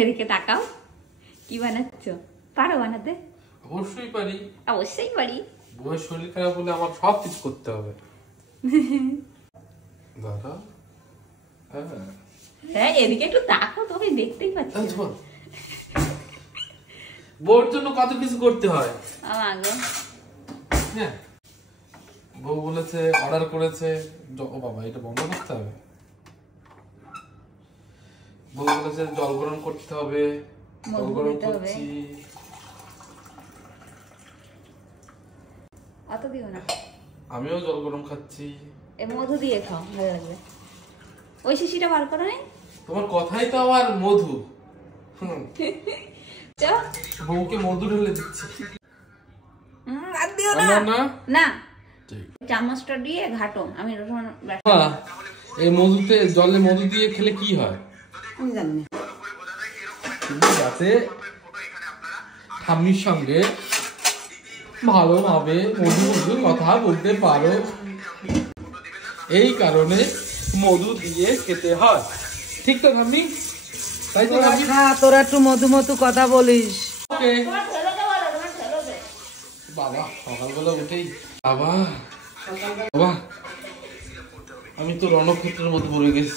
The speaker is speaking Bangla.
এদিকে তাকাও, কি বানাচ্ছ? পারো বানাতে? অবশ্যই পারি। অবশ্যই পারি। বউয়ের শরীর খারাপ হলে আমার সব কিছু করতে হবে। দাদা হ্যাঁ, এদিকে একটু তাকো, তোকে দেখতেই পাচ্ছি। বউর জন্য কত কিছু করতে হয়। হ্যাঁ, বউ বলেছে, অর্ডার করেছে। ও বাবা, এটা বন্ধ করতে হবে। বউ বলেছে জল গরম করতে হবে, জল গরম করছি। অত দিও না। আমিও জল গরম খাচ্ছি। এ মধু দিয়ে খাও, ভালো লাগবে। ওই শিশিটা বার করো নাই? তোমার কথাই তো আবার মধু। চলো, বউকে মধু ঢেলে দিচ্ছি। আর দিও না। না না, চামচটা দিয়ে ঘাটো। আমি এই মধুতে, জলে মধু দিয়ে খেলে কি হয় আমি জানি না। তুমি যাতে ঠাম্মির সঙ্গে ভালোভাবে মধু মধু কথা বলতে পারো, এই কারণে মধু দিয়ে খেতে হয়। ঠিক তো ঠাম্মি? তাই তো ঠাম্মি? তোরা একটু মধু মধু কথা বলিস। ওকে বাবা, সকালবেলা উঠেই বাবা বাবা, আমি তো রণক্ষেত্রের মতো পড়ে গেছি।